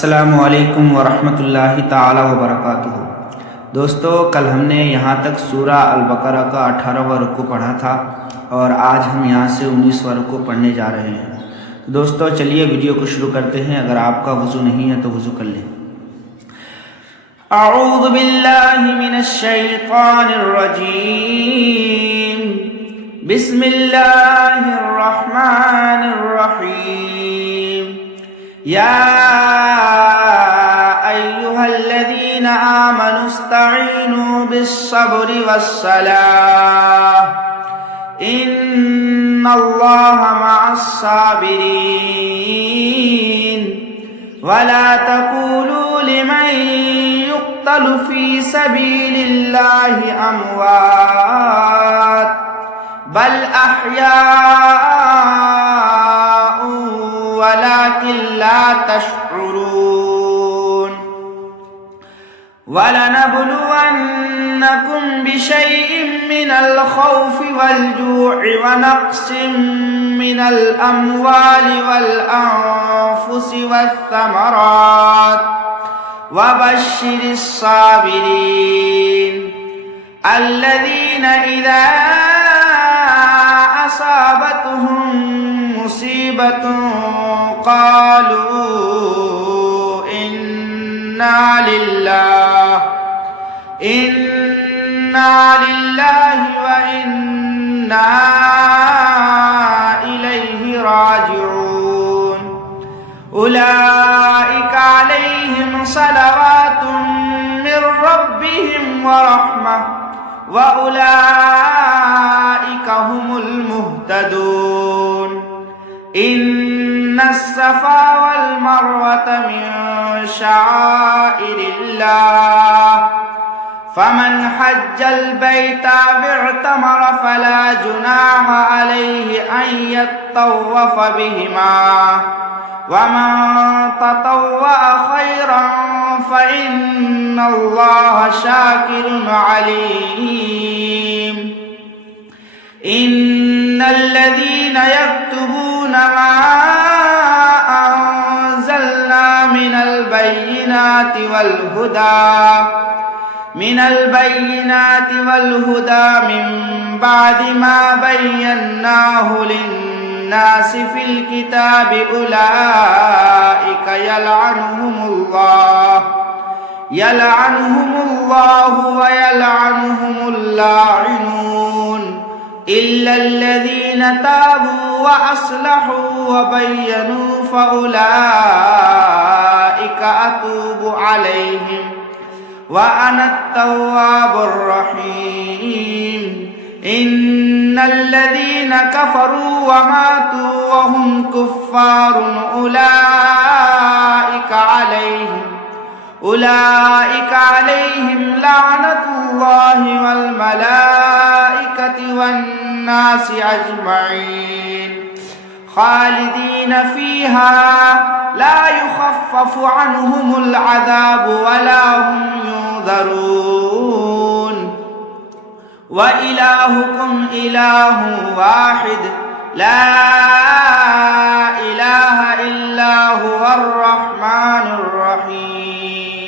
अस्सलामु अलैकुम वरहमतुल्लाहि ताला वबरकातुहू। दोस्तों, कल हमने यहाँ तक सूरा अल-बकरा का 18वां रुकू पढ़ा था और आज हम यहाँ से 19वां रुकू पढ़ने जा रहे हैं। तो दोस्तों चलिए वीडियो को शुरू करते हैं। अगर आपका वज़ू नहीं है तो वज़ू कर लें। अऊज़ु बिल्लाहि मिनश शैतानिर रजीम। बिस्मिल्लाहिर रहमानिर रहीम। या अय्युहल्लज़ीना आमनु इस्तईनु बिस्सब्रि वस्सलाह इन्नल्लाहा मअस्साबिरीन। वला तक़ूलू लिमन युक़्तलु फ़ी सबीलिल्लाहि अमवात बल अहयाउ वलाकिन ला तशउरून। वलनबलुवन्नकुम बिशैइन मिनल खौफि वल जू'i व नक़्सिन मिनल अम्वालि वल अन्फुसि वस्समरात वबश्शिरिस साबिरीन अल्लज़ीना इज़ा असाबतहुम मुसीबतुन क़ालू इन्ना लिल्लाहि व इन्ना इलैहि राजिऊन। उलाइका अलैहिम सलवातुम मिर रब्बिहिम व रहमह व उलाइका हुमुल मुहतदून। इन्नस सफा वल मरवत मिन शाइरिल्लाह फमन हज्जल बैता वअतमर फला जुनाह अलैहि अन यत्तवफ़ बिहिमा वमन ततव्वअ खैरन फ़इन्नल्लाहा शाकिरुन अलीम। इन्नल्लज़ीना यक्तुबूना मा अंज़लना मिनल बय्यिनाति वल हुदा मिन बादि मा बय्यन्नाहु लिन्नासि फिल किताबि उलाइका यलअनुहुमुल्लाहु व यलअनुहुमुल लाइनून इल्लल्लज़ीना ताबू व अस्लहू व बय्यनू फ़उलाइका अतूबु अलैहिम व अनत-तव्वाबुर रहीम। इन्नल्लज़ीना कफ़रू व मातू व हुम कुफ़्फ़ारुन उलाइका अलैहिम लअनतुल्लाहि वल मलाइकति वन नासि अजमईन खालिदीन फीहा ला युख़फ़्फ़फ़ु अन्हुमुल अज़ाबु वला हुम युनज़रून। व इलाहुकुम इलाहुन वाहिद ला इलाहा इल्ला हुवर रहमानुर रहीम।